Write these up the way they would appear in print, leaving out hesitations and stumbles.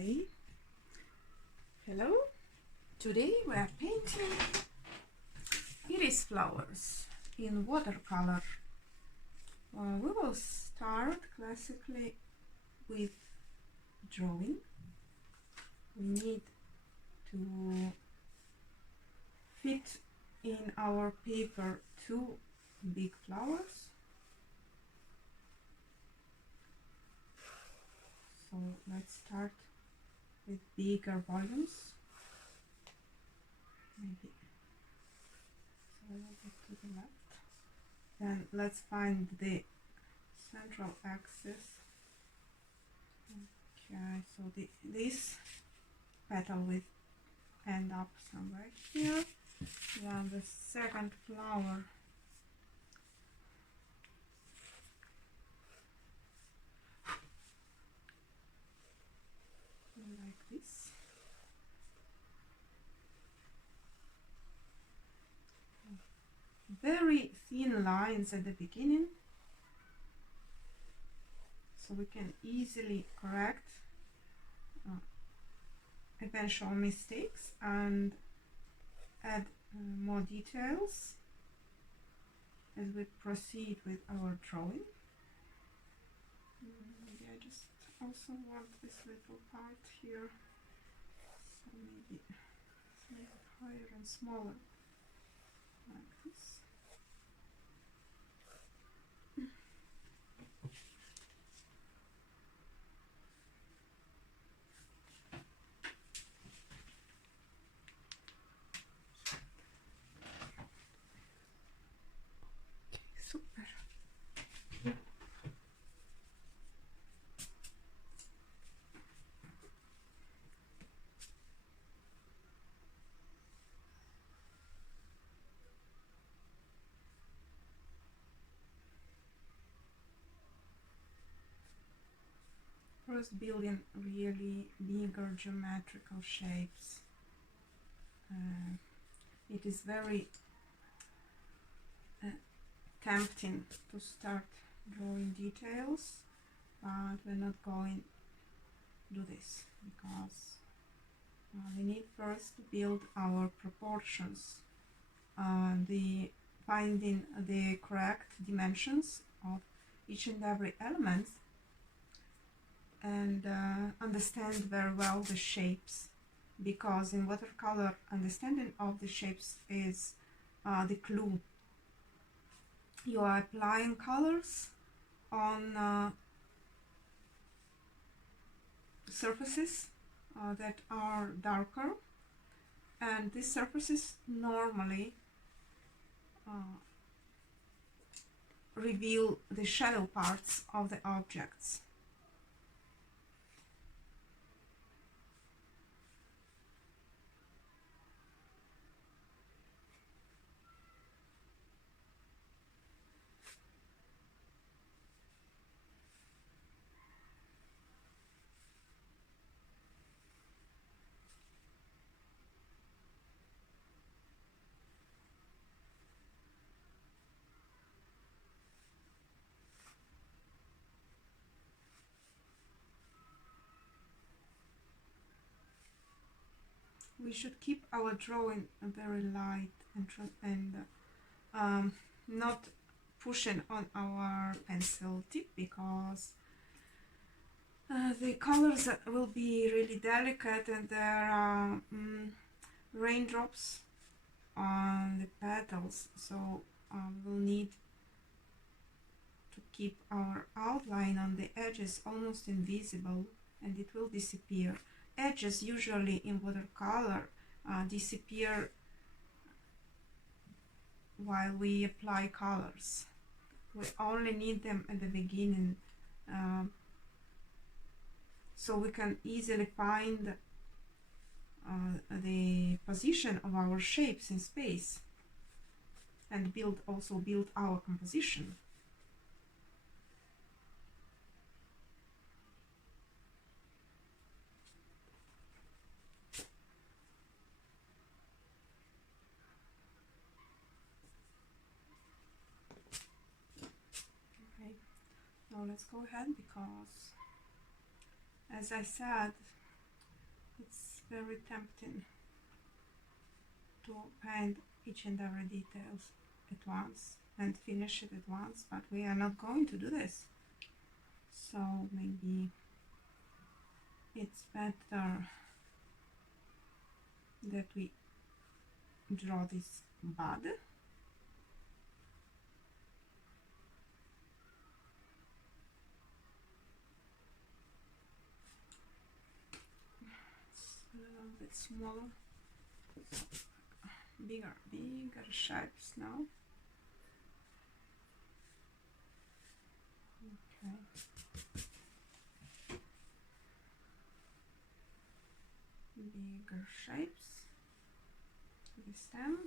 Okay, hello. Today we are painting iris flowers in watercolor. We will start classically with drawing. We need to fit in our paper two big flowers. So let's start with bigger volumes. Maybe so a little bit to the left. Then let's find the central axis. Okay, so this petal will end up somewhere here. Then the second flower like this. Very thin lines at the beginning, so we can easily correct eventual mistakes and add more details as we proceed with our drawing. Maybe I just also want this little part here, so maybe let's make it higher and smaller like this. Super. First, building really bigger geometrical shapes. It is very tempting to start drawing details, but we're not going to do this because we need first to build our proportions, finding the correct dimensions of each and every element, and understand very well the shapes, because in watercolor understanding of the shapes is the clue. You are applying colors on surfaces that are darker, and these surfaces normally reveal the shadow parts of the objects. We should keep our drawing very light and not pushing on our pencil tip, because the colors will be really delicate and there are raindrops on the petals, so we'll need to keep our outline on the edges almost invisible, and it will disappear. Edges usually in watercolor disappear while we apply colors. We only need them at the beginning, so we can easily find the position of our shapes in space and also build our composition. Now let's go ahead, because as I said, It's very tempting to paint each and every details at once and finish it at once, but we are not going to do this. So maybe it's better that we draw this bud. It's a little bit smaller. Bigger shapes now. Okay. Bigger shapes. The stem.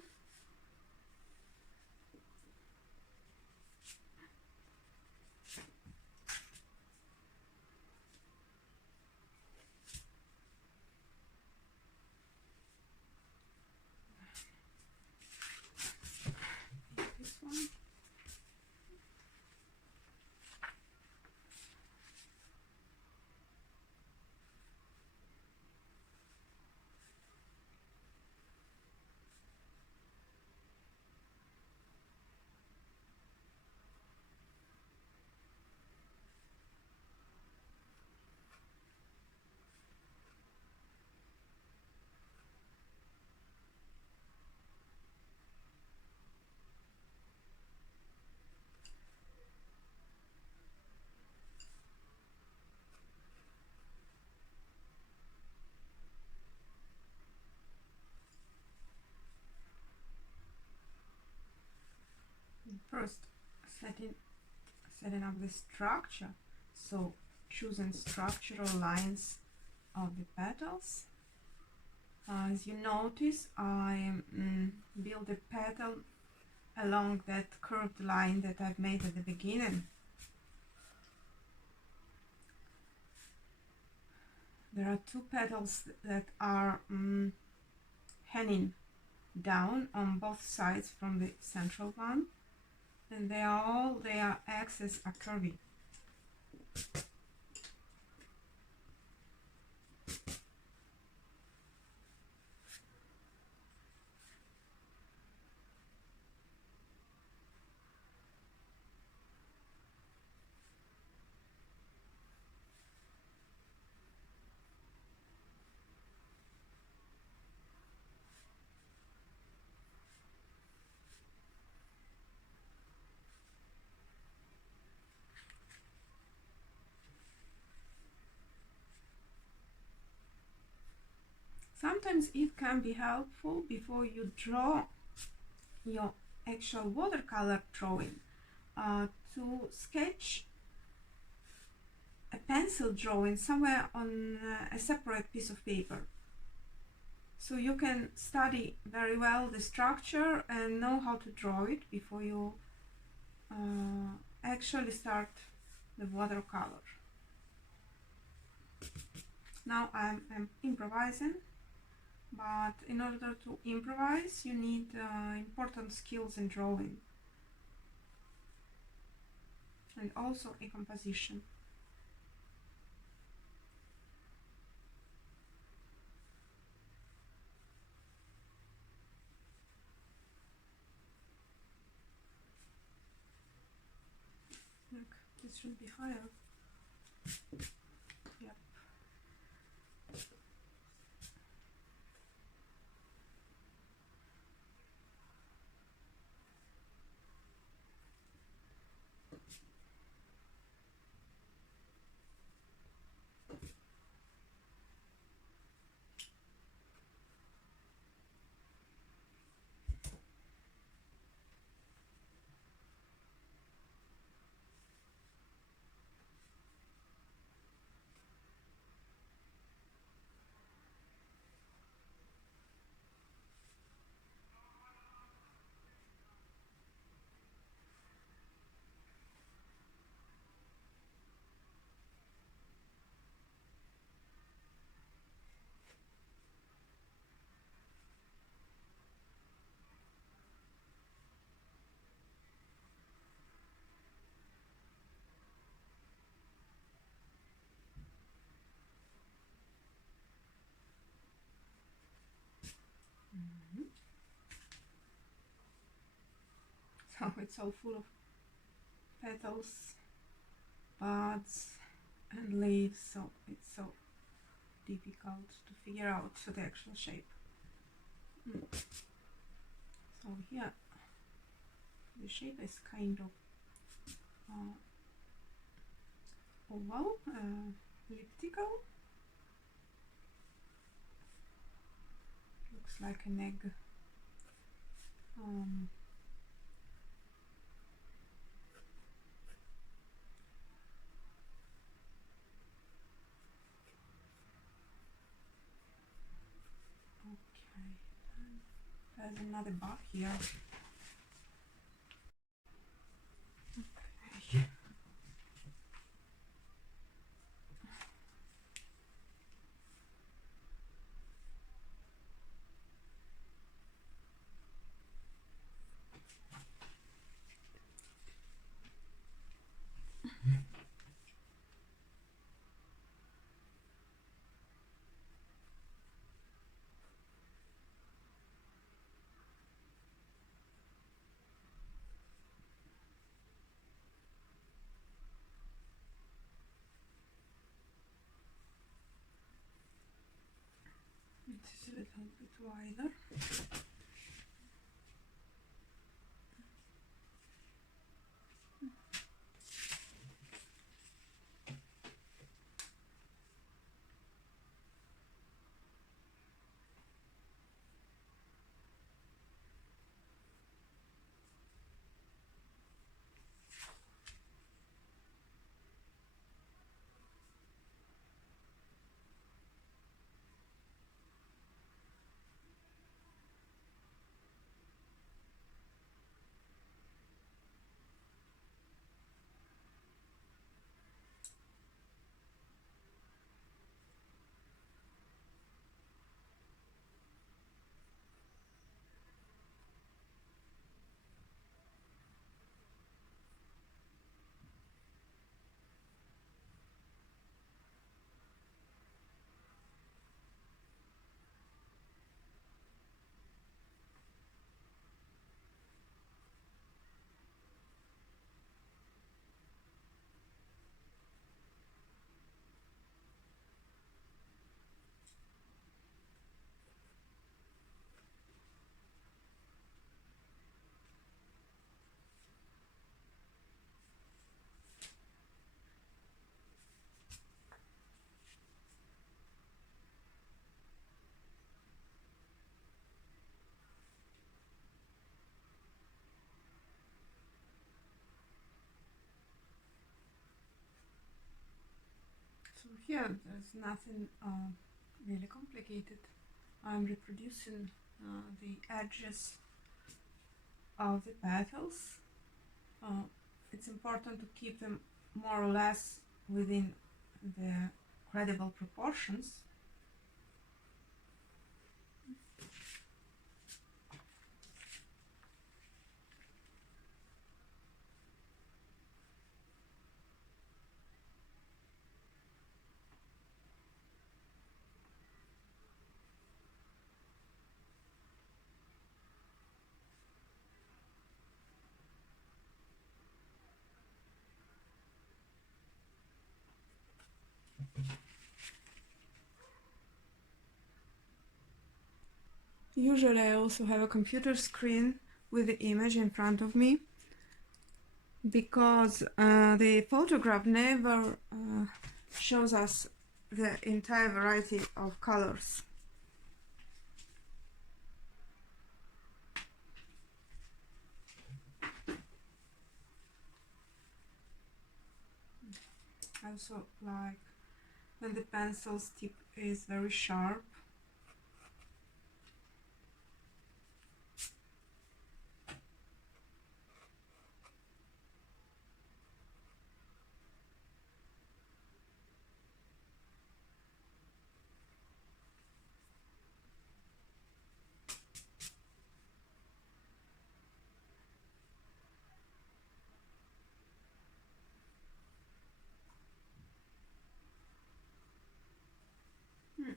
This one. First, setting up the structure, so choosing structural lines of the petals. As you notice, I build a petal along that curved line that I've made at the beginning. There are two petals that are hanging down on both sides from the central one, and their axes are curvy. Sometimes it can be helpful before you draw your actual watercolor drawing to sketch a pencil drawing somewhere on a separate piece of paper, so you can study very well the structure and know how to draw it before you actually start the watercolor. Now I'm improvising, but in order to improvise you need important skills in drawing and also a composition. Look, this should be higher. Yep. So it's all full of petals, buds and leaves, so it's so difficult to figure out the actual shape. So here the shape is kind of oval, elliptical, looks like an egg. Okay, there's another bud here. Okay. It is a little bit wider. So here there's nothing really complicated. I'm reproducing the edges of the petals. It's important to keep them more or less within the credible proportions. Usually I also have a computer screen with the image in front of me, because the photograph never shows us the entire variety of colors. I also like when the pencil's tip is very sharp.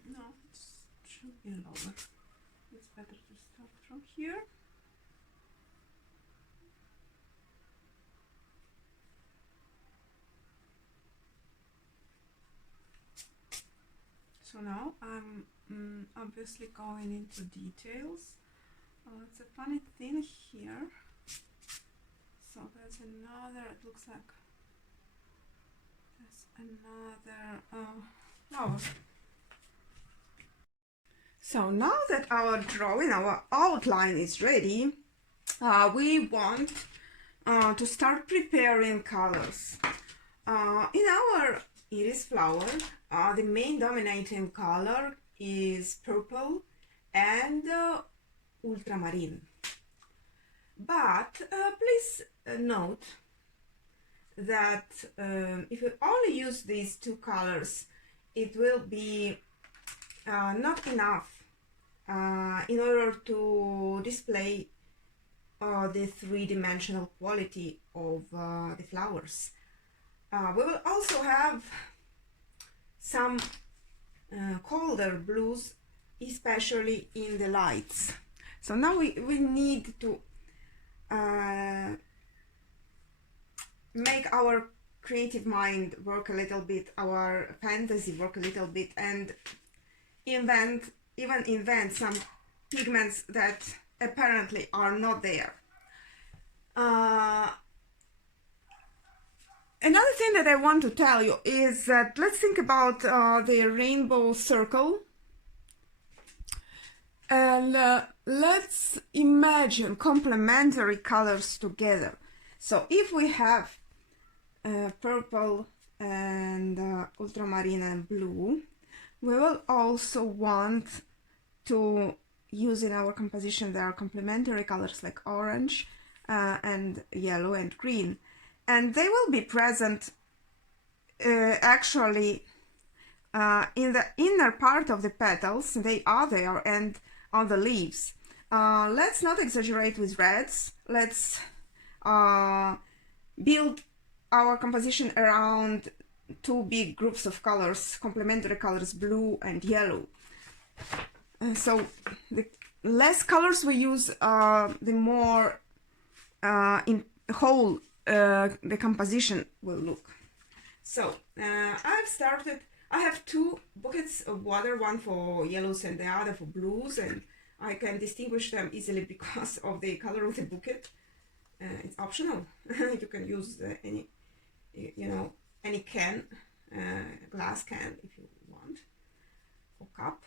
No, it should be lower. It's better to start from here. So now I'm obviously going into details. It's a funny thing here. So there's another, it looks like there's another flower. So now that our drawing, our outline is ready, we want to start preparing colors. In our iris flower, the main dominating color is purple and ultramarine. But please note that if you only use these two colors, it will be not enough in order to display the three-dimensional quality of the flowers. We will also have some colder blues, especially in the lights. So now we need to make our creative mind work a little bit, our fantasy work a little bit, and invent some pigments that apparently are not there. Another thing that I want to tell you is that let's think about the rainbow circle, and let's imagine complementary colors together. So if we have purple and ultramarine and blue, we will also want to use in our composition there are complementary colors like orange and yellow and green, and they will be present actually in the inner part of the petals. They are there, and on the leaves. Let's not exaggerate with reds. Let's build our composition around two big groups of colors, complementary colors, blue and yellow. So the less colors we use, the more in whole the composition will look. So I have two buckets of water, one for yellows and the other for blues, and I can distinguish them easily because of the color of the bucket. It's optional. You can use any, any can, glass can if you want, or cup.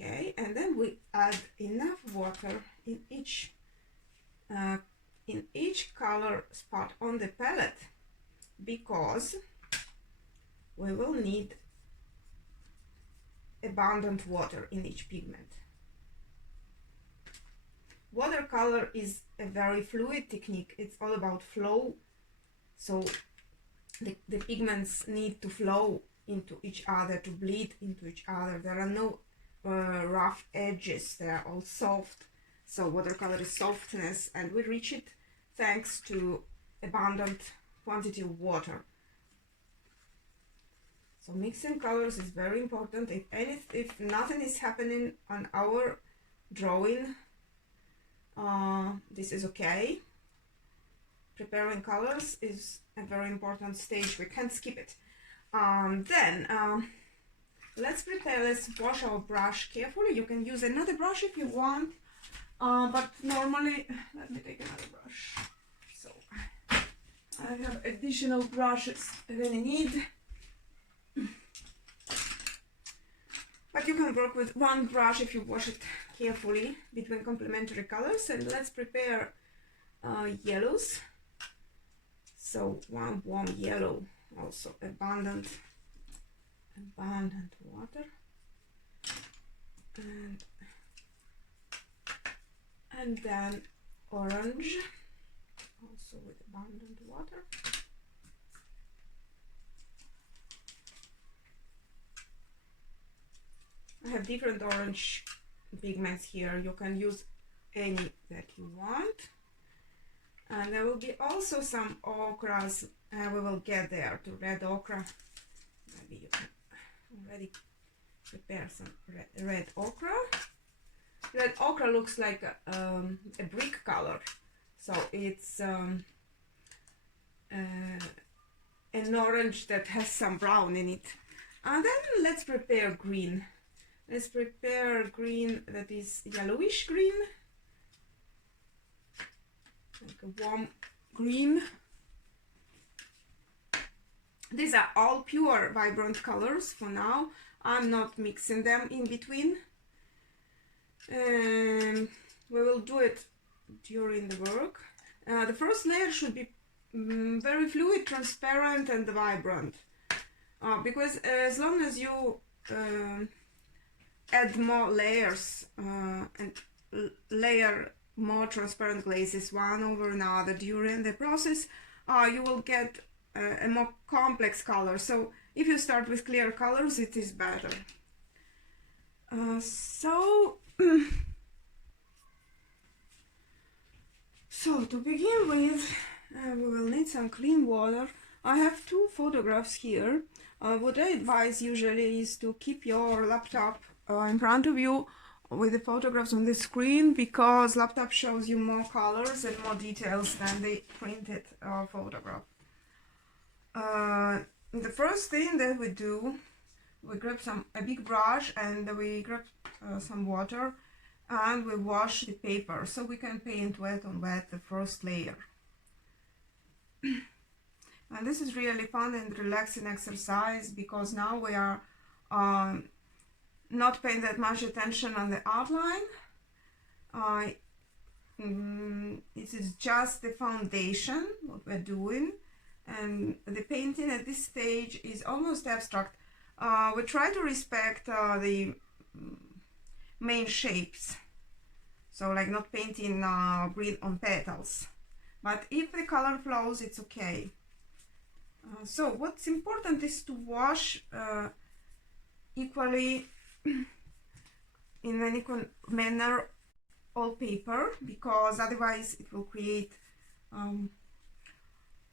Okay, and then we add enough water in each color spot on the palette, because we will need abundant water in each pigment. Watercolor is a very fluid technique. It's all about flow. So the pigments need to flow into each other, to bleed into each other. There are no rough edges. They are all soft. So watercolor is softness, and we reach it thanks to abundant quantity of water. So mixing colors is very important. If nothing is happening on our drawing, this is okay. Preparing colors is a very important stage. We can't skip it. Let's wash our brush carefully. You can use another brush if you want, but normally, let me take another brush. So I have additional brushes that I need. But you can work with one brush if you wash it carefully between complementary colors. And let's prepare yellows. So one warm yellow, also abundant water, and then orange, also with abundant water. I have different orange pigments here. You can use any that you want. And there will be also some ochres. We will get there to red ochre. Maybe you can already prepare some red ochre. Red ochre looks like a brick color. So it's an orange that has some brown in it. And then let's prepare green. Let's prepare green that is yellowish green, like a warm green. These are all pure vibrant colors for now. I'm not mixing them in between. We will do it during the work. The first layer should be very fluid, transparent and vibrant. Because as long as you add more layers and layer more transparent glazes one over another during the process, you will get a more complex color. So if you start with clear colors, it is better. So to begin with, we will need some clean water. I have two photographs here. What I advise usually is to keep your laptop in front of you with the photographs on the screen, because laptop shows you more colors and more details than the printed photograph. The first thing that we do, we grab a big brush and we grab some water and we wash the paper so we can paint wet on wet the first layer. And this is really fun and relaxing exercise, because now we are not paying that much attention on the outline. It is just the foundation, what we're doing, and the painting at this stage is almost abstract. We try to respect the main shapes, so like not painting green on petals, but if the color flows, it's okay. So what's important is to wash equally in an equal manner all paper, because otherwise it will create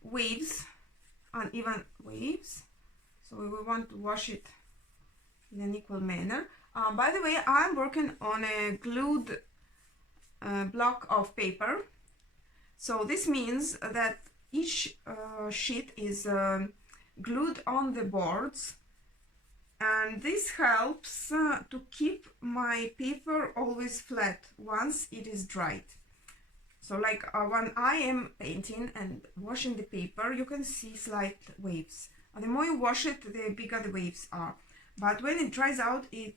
waves, uneven waves. So we want to wash it in an equal manner. By the way, I'm working on a glued block of paper. So this means that each sheet is glued on the boards, and this helps to keep my paper always flat once it is dried. So like when I am painting and washing the paper, you can see slight waves. The more you wash it, the bigger the waves are. But when it dries out, it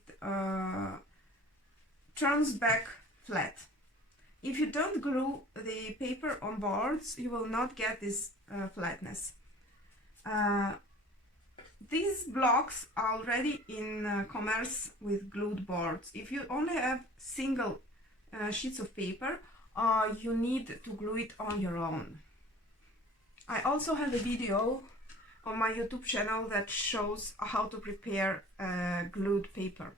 turns back flat. If you don't glue the paper on boards, you will not get this flatness. These blocks are already in commerce with glued boards. If you only have single sheets of paper, you need to glue it on your own. I also have a video on my YouTube channel that shows how to prepare glued paper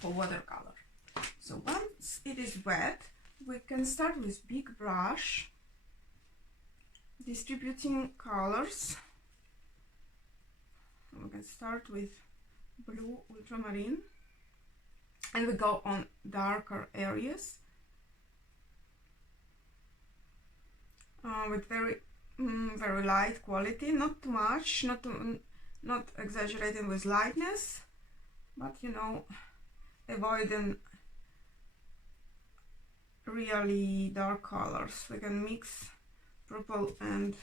for watercolor. So once it is wet, we can start with big brush, distributing colors. We can start with blue ultramarine, and we go on darker areas with very light quality, not too much, not exaggerating with lightness, but you know, avoiding really dark colors. We can mix purple and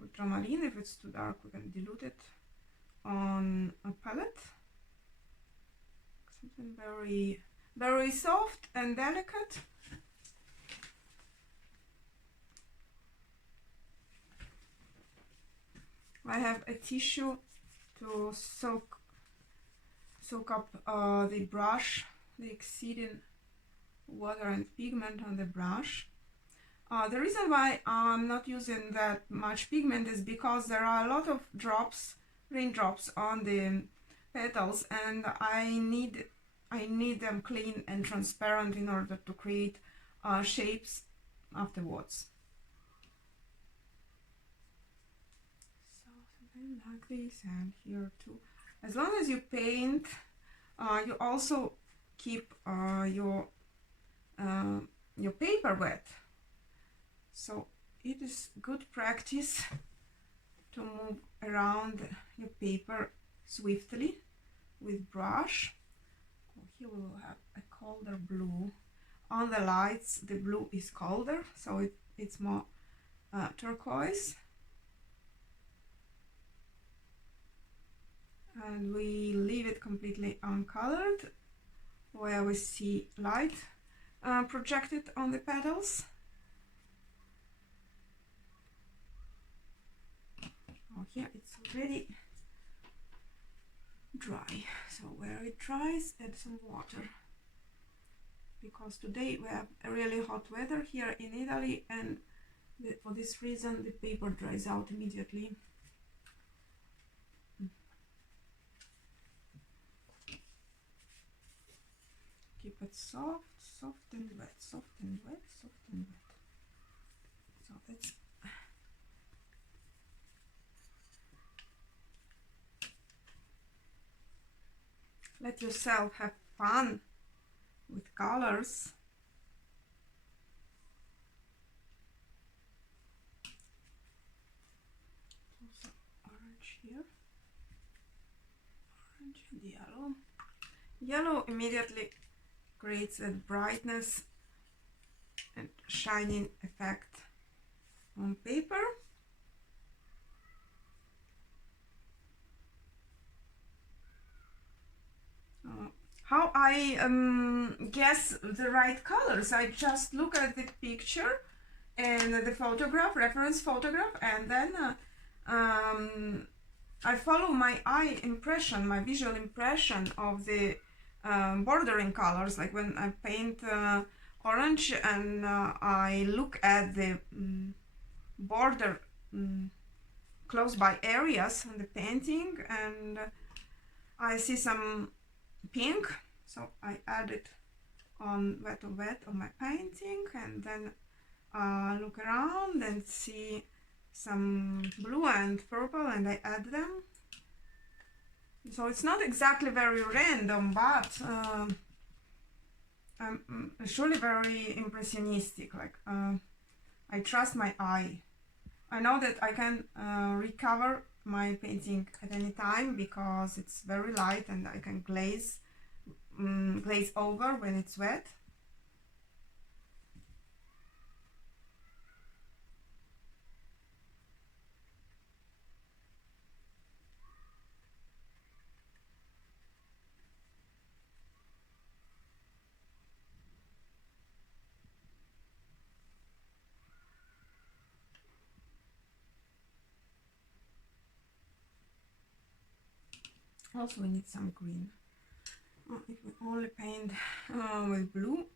ultramarine. If it's too dark, we can dilute it on a palette. Something very soft and delicate. I have a tissue to soak up the brush, the exceeding water and pigment on the brush. The reason why I'm not using that much pigment is because there are a lot of raindrops on the petals, and I need them clean and transparent in order to create shapes afterwards. So something like this, and here too. As long as you paint, you also keep your paper wet. So it is good practice to move around your paper swiftly with brush. Here we will have a colder blue. On the lights the blue is colder, so it's more turquoise. And we leave it completely uncolored, where we see light projected on the petals. Oh, here it's already dry, so where it dries, add some water, because today we have a really hot weather here in Italy, and for this reason the paper dries out immediately. Keep it soft, soft and wet, soft and wet, soft and wet. So that's let yourself have fun with colors. Also orange here, orange and yellow. Yellow immediately creates a brightness and shining effect on paper. How I guess the right colors? I just look at the picture and the photograph, reference photograph, and then I follow my eye impression, my visual impression of the bordering colors. Like when I paint orange, and I look at the border close by areas on the painting, and I see some pink, so I add it on wet on my painting, and then look around and see some blue and purple, and I add them. So it's not exactly very random, but I'm surely very impressionistic. Like I trust my eye. I know that I can recover my painting at any time because it's very light, and I can glaze over when it's wet. Also we need some green. If we only paint with blue,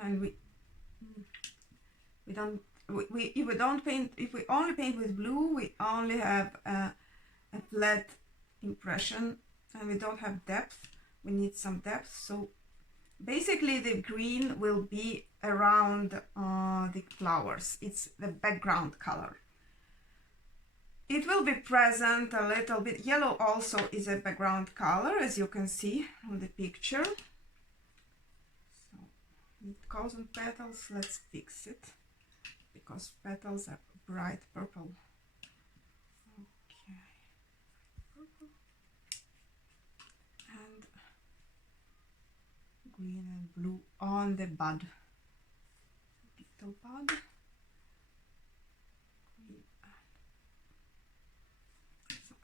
and if we only paint with blue, we only have a flat impression, and we don't have depth. We need some depth. So basically the green will be around the flowers. It's the background color. It will be present a little bit. Yellow also is a background color, as you can see on the picture. So it goes on petals. Let's fix it, because petals are bright purple. Okay, purple and green and blue on the bud. Little bud.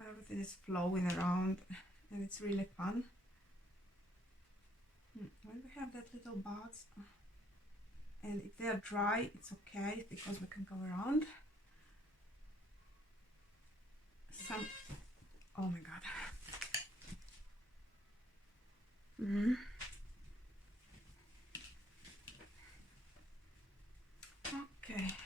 Everything is flowing around, and it's really fun. When we have that little buds, and if they are dry, it's okay, because we can go around. Some, oh my god. Okay.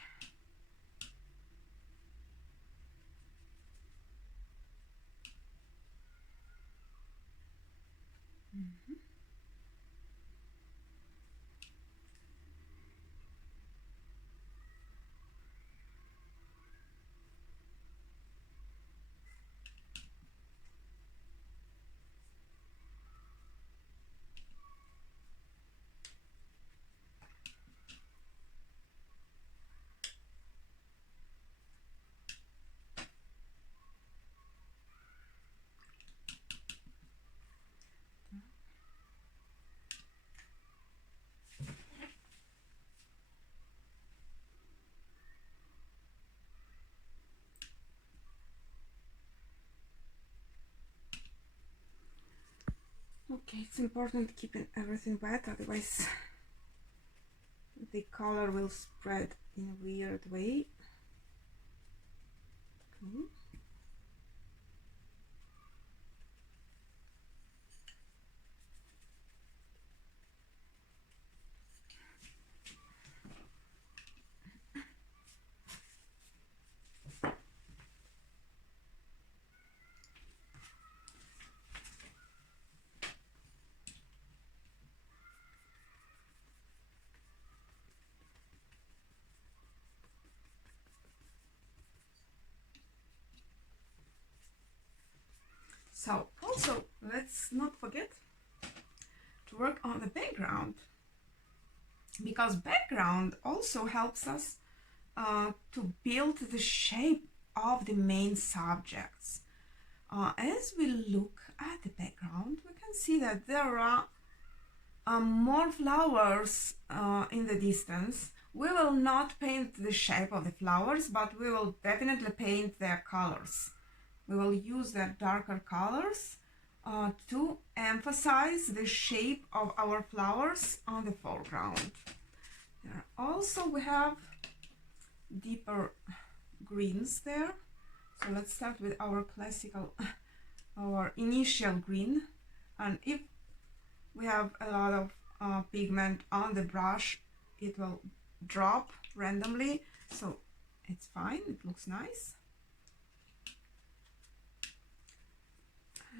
Okay, it's important keeping everything wet, otherwise the color will spread in a weird way. Okay. So also, let's not forget to work on the background, because background also helps us to build the shape of the main subjects. As we look at the background, we can see that there are more flowers in the distance. We will not paint the shape of the flowers, but we will definitely paint their colors. We will use their darker colors to emphasize the shape of our flowers on the foreground. There also we have deeper greens there. So let's start with our classical, our initial green. And if we have a lot of pigment on the brush, it will drop randomly. So it's fine, it looks nice.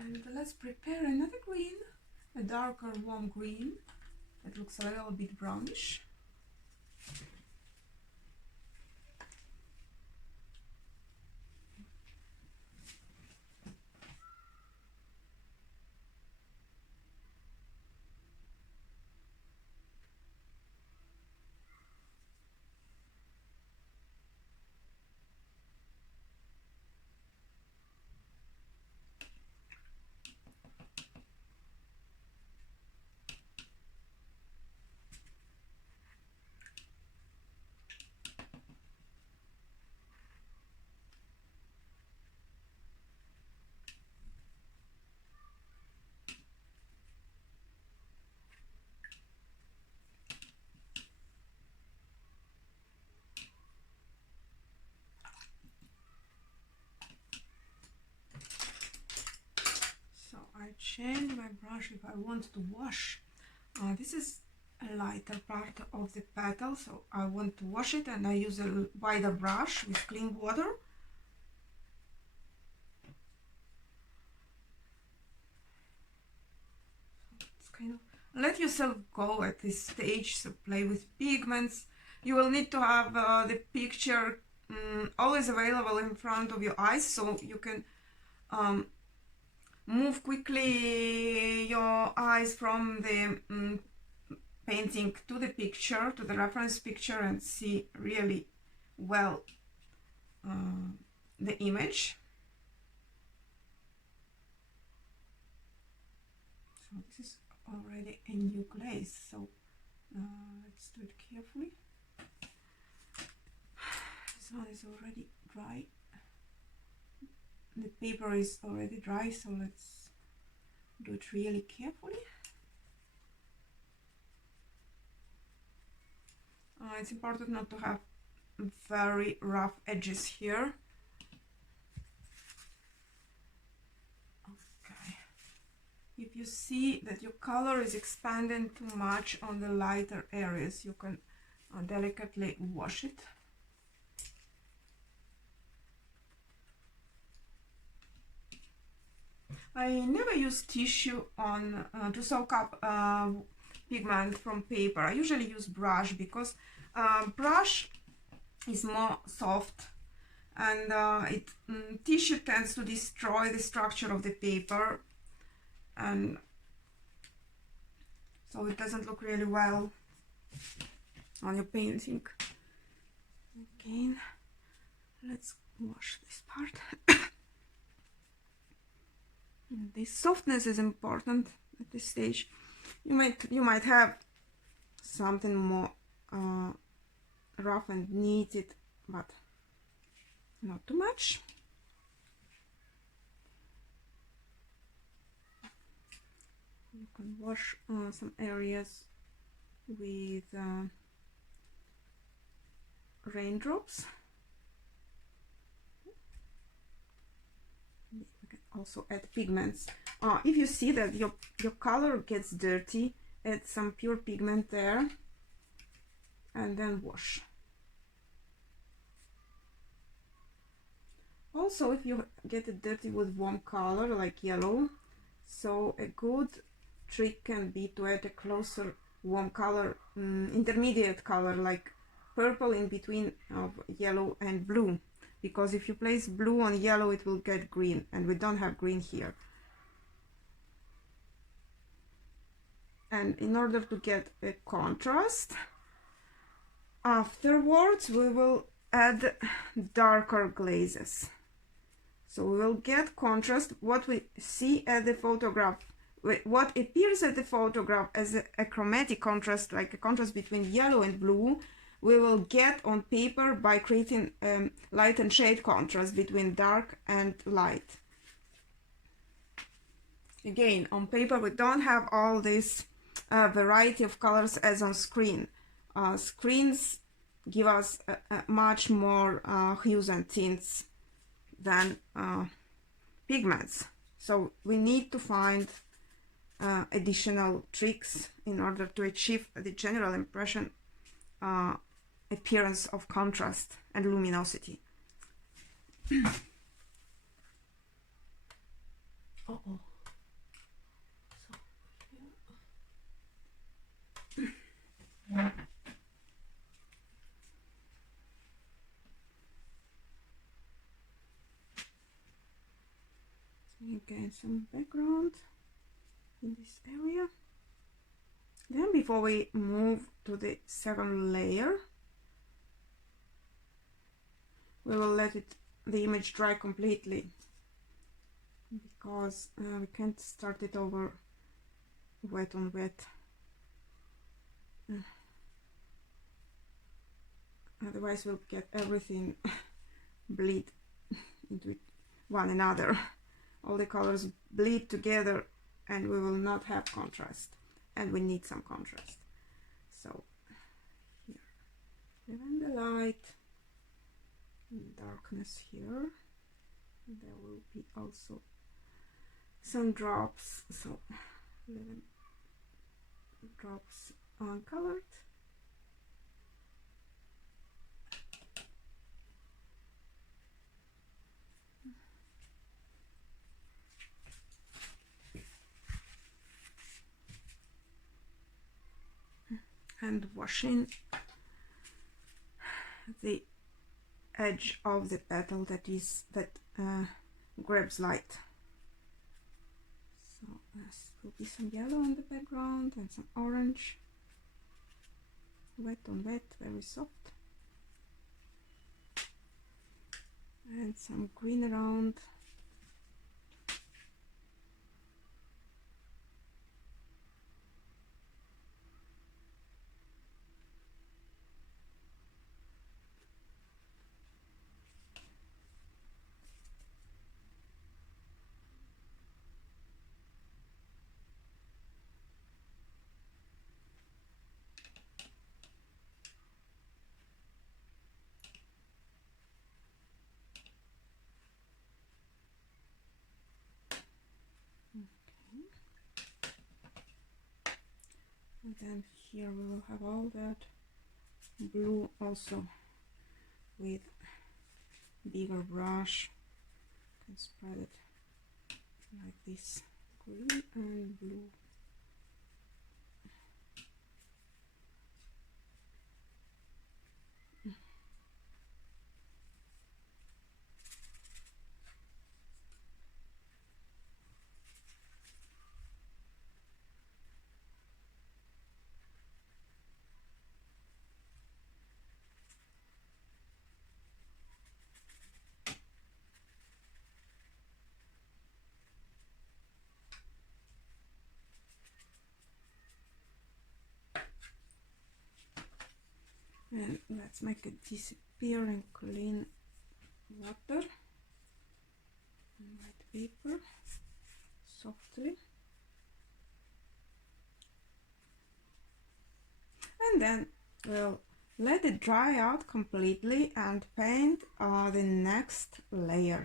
And let's prepare another green, a darker warm green that looks a little bit brownish. I change my brush if I want to wash. This is a lighter part of the petal, so I want to wash it, and I use a wider brush with clean water. It's kind of, let yourself go at this stage, so play with pigments. You will need to have the picture always available in front of your eyes, so you can move quickly your eyes from the painting to the picture, to the reference picture, and see really well the image. So this is already a new glaze, so let's do it carefully. This one is already dry. The paper is already dry, so let's do it really carefully. It's important not to have very rough edges here. Okay. If you see that your color is expanding too much on the lighter areas, you can delicately wash it. I never use tissue on to soak up pigment from paper. I usually use brush, because brush is more soft, and tissue tends to destroy the structure of the paper, and so it doesn't look really well on your painting. Again, let's wash this part. This softness is important at this stage. You might have something more rough and kneaded, but not too much. You can wash some areas with raindrops. We can also add pigments. If you see that your color gets dirty, add some pure pigment there and then wash. Also, if you get it dirty with warm color like yellow, so a good trick can be to add a closer warm color, intermediate color like purple in between of yellow and blue, because if you place blue on yellow it will get green, and we don't have green here. And in order to get a contrast, afterwards we will add darker glazes. So we will get contrast. What we see at the photograph, what appears at the photograph as a chromatic contrast, like a contrast between yellow and blue, we will get on paper by creating light and shade contrast between dark and light. Again, on paper we don't have all this variety of colors as on screen. Screens give us much more hues and tints than pigments, so we need to find additional tricks in order to achieve the general impression appearance of contrast and luminosity. Uh-oh. Again, some background in this area. Then before we move to the second layer, we will let the image dry completely, because we can't start it over wet on wet. Otherwise we'll get everything bleed into one another. All the colors bleed together and we will not have contrast, and we need some contrast. So here, even the light and darkness here, there will be also some drops, so 11 drops uncolored. And washing the edge of the petal that grabs light. So there will be some yellow in the background and some orange, wet on wet, very soft, and some green around. And then here we will have all that blue also with bigger brush. You can spread it like this, green and blue. And let's make it disappear in clean water and white paper softly. and then we'll let it dry out completely and paint the next layer.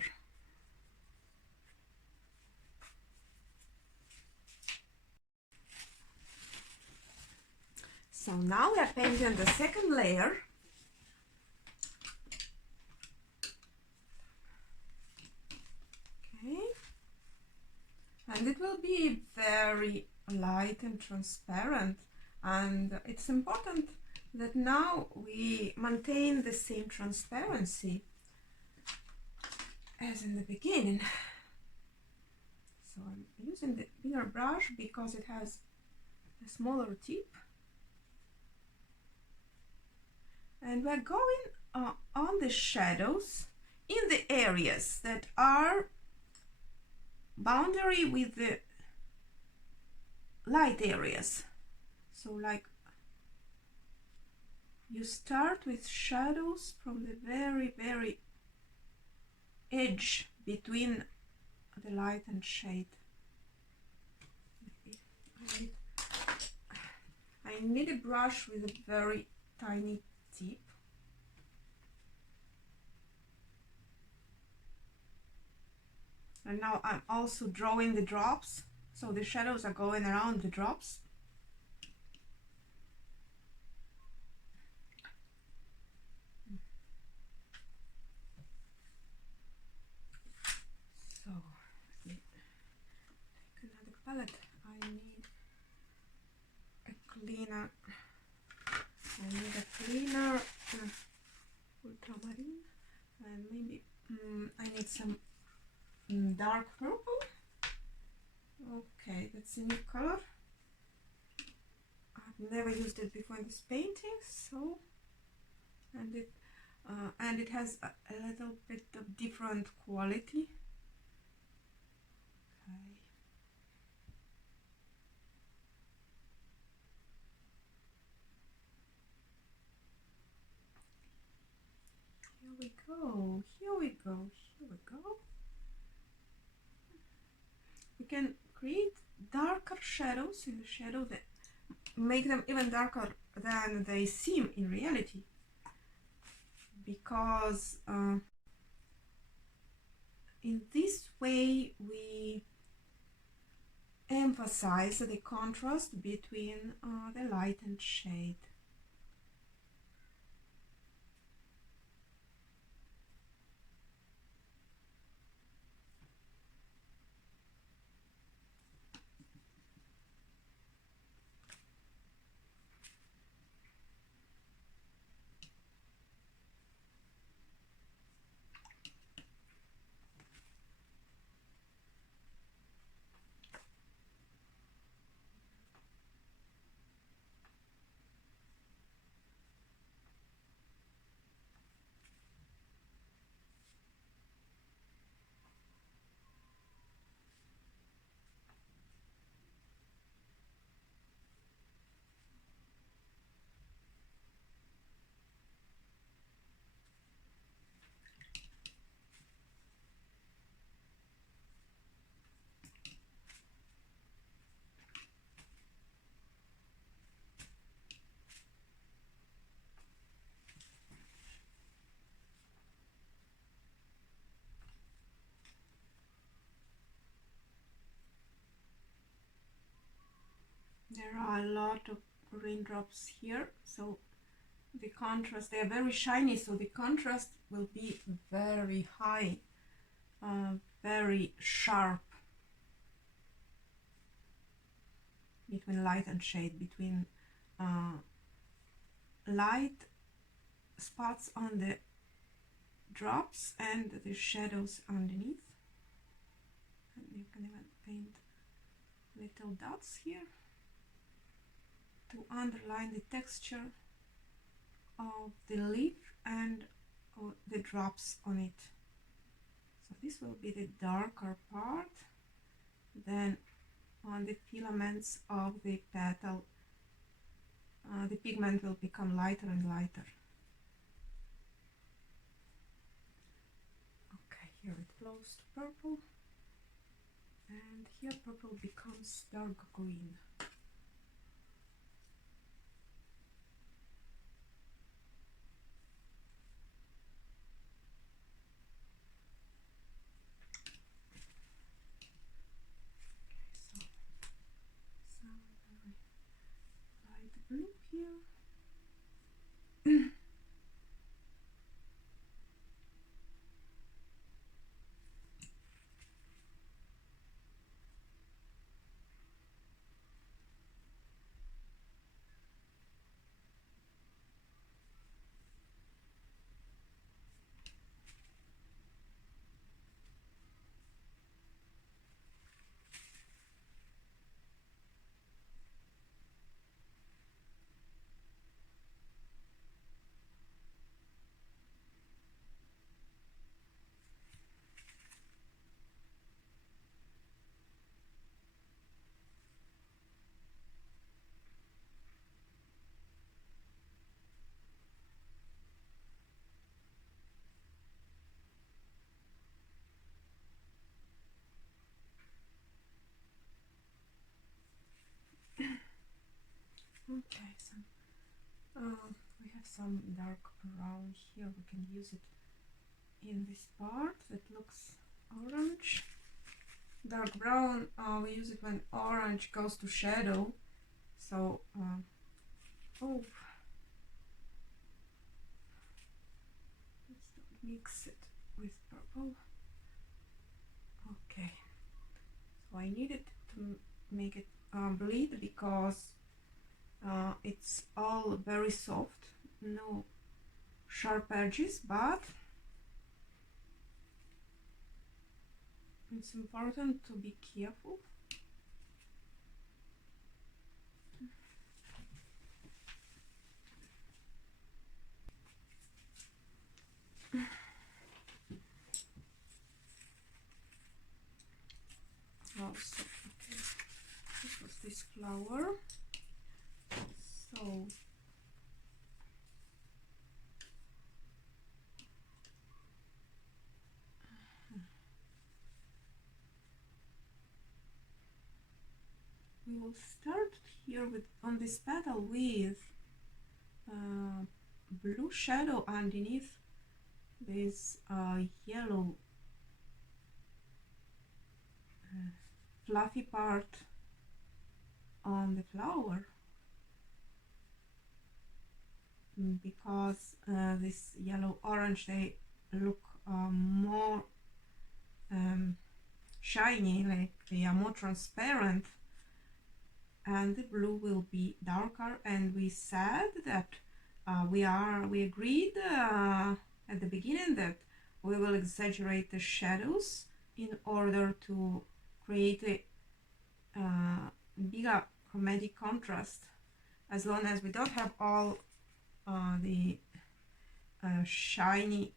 So now we are painting the second layer. Okay. And it will be very light and transparent, and it's important that now we maintain the same transparency as in the beginning. So I'm using the bigger brush because it has a smaller tip, and we're going on the shadows in the areas that are boundary with the light areas. So like you start with shadows from the very edge between the light and shade. I need a brush with a very tiny tip. And now I'm also drawing the drops, so the shadows are going around the drops. So let me take another palette. I need a cleaner. Ultramarine, and maybe I need some dark purple. Okay, that's a new color. I've never used it before in this painting, so and it has a little bit of different quality. Okay. Here we go. We can create darker shadows in the shadow that make them even darker than they seem in reality, because in this way we emphasize the contrast between the light and shade. There are a lot of raindrops here, so the contrast, they are very shiny, so the contrast will be very high, very sharp between light and shade, between light spots on the drops and the shadows underneath. And you can even paint little dots here to underline the texture of the leaf and the drops on it. So this will be the darker part. Then on the filaments of the petal, the pigment will become lighter and lighter. Okay, here it flows to purple, and here purple becomes dark green. Okay, we have some dark brown here. We can use it in this part that looks orange. Dark brown, we use it when orange goes to shadow. So, oh, let's mix it with purple. Okay, so I needed to make it bleed because it's all very soft, no sharp edges, but it's important to be careful. Also, okay, this was this flower. So we will start here with on this petal with blue shadow underneath this yellow fluffy part on the flower, because this yellow orange, they look more shiny, like they are more transparent, and the blue will be darker. And we said that we agreed at the beginning that we will exaggerate the shadows in order to create a bigger chromatic contrast, as long as we don't have all the shiny,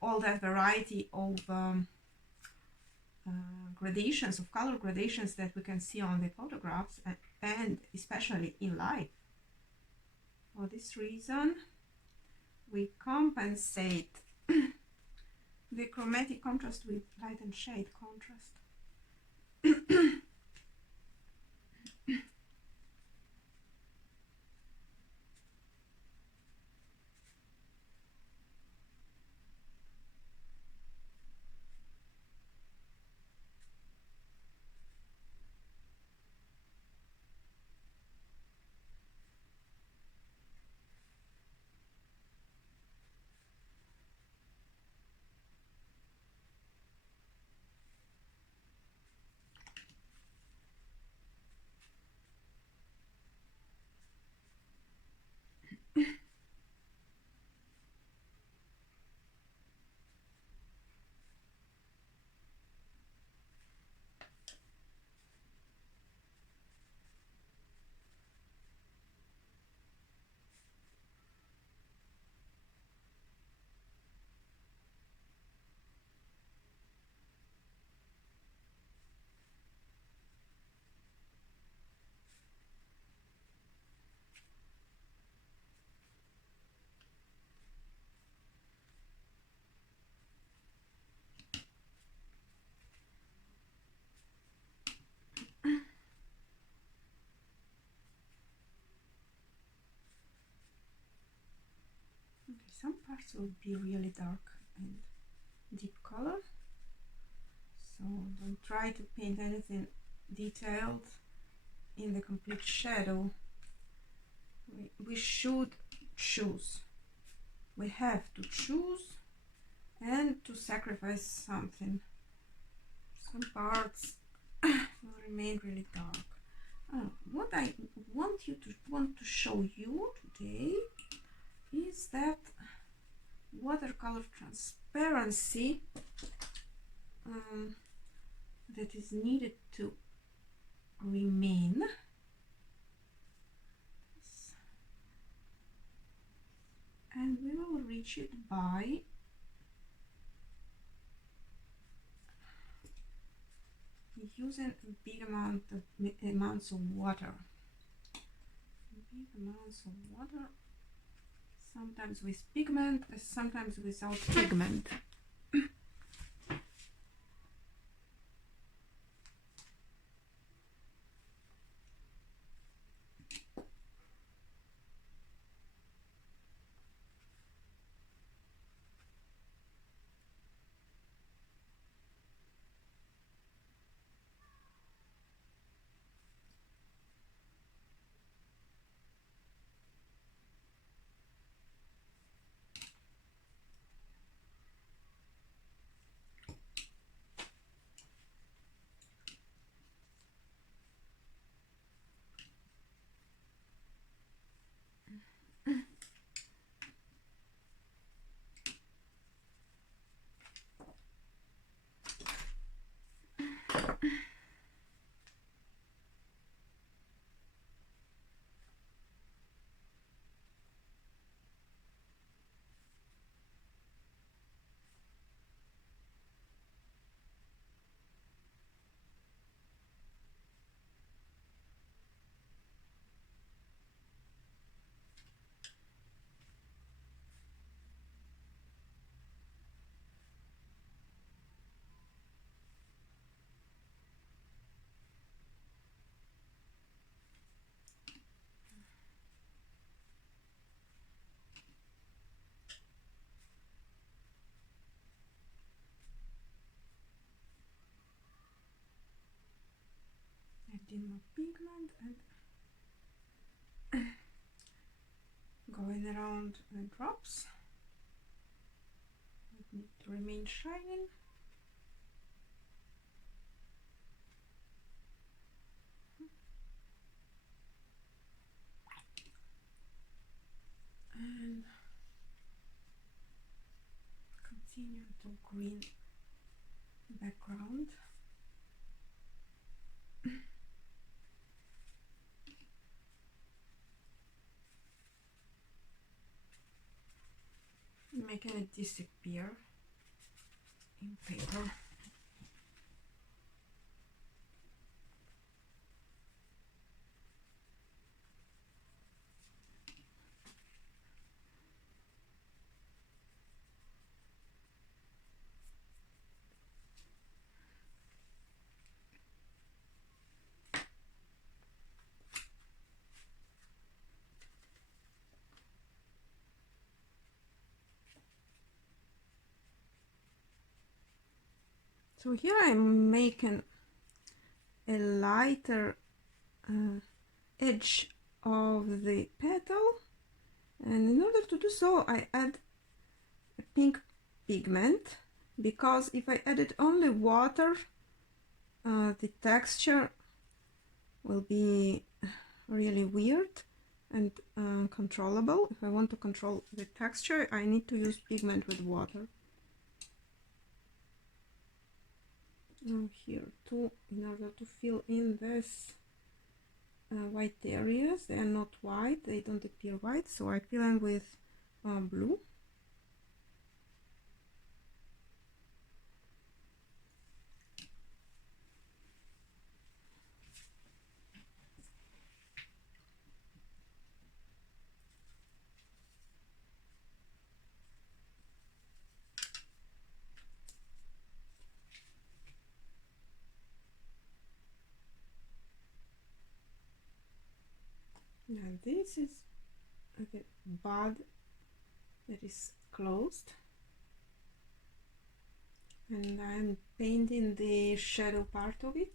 all that variety of gradations, of color gradations that we can see on the photographs, and especially in life. For this reason, we compensate the chromatic contrast with light and shade contrast. Some parts will be really dark and deep color, so don't try to paint anything detailed in the complete shadow. We should choose. We have to choose and to sacrifice something. Some parts will remain really dark. What I want to show you today is that watercolor transparency that is needed to remain. And we will reach it by using big amounts of water. Big amounts of water, sometimes with pigment, sometimes without pigment. Adding more pigment and going around the drops. It needs to remain shining. And continue to green background. Making it disappear in paper. So here I'm making a lighter edge of the petal, and in order to do so I add a pink pigment, because if I added only water, the texture will be really weird and uncontrollable. If I want to control the texture, I need to use pigment with water. Now here too, in order to fill in this white areas, they are not white, they don't appear white, so I fill in with blue. Now this is the bud that is closed, and I'm painting the shadow part of it.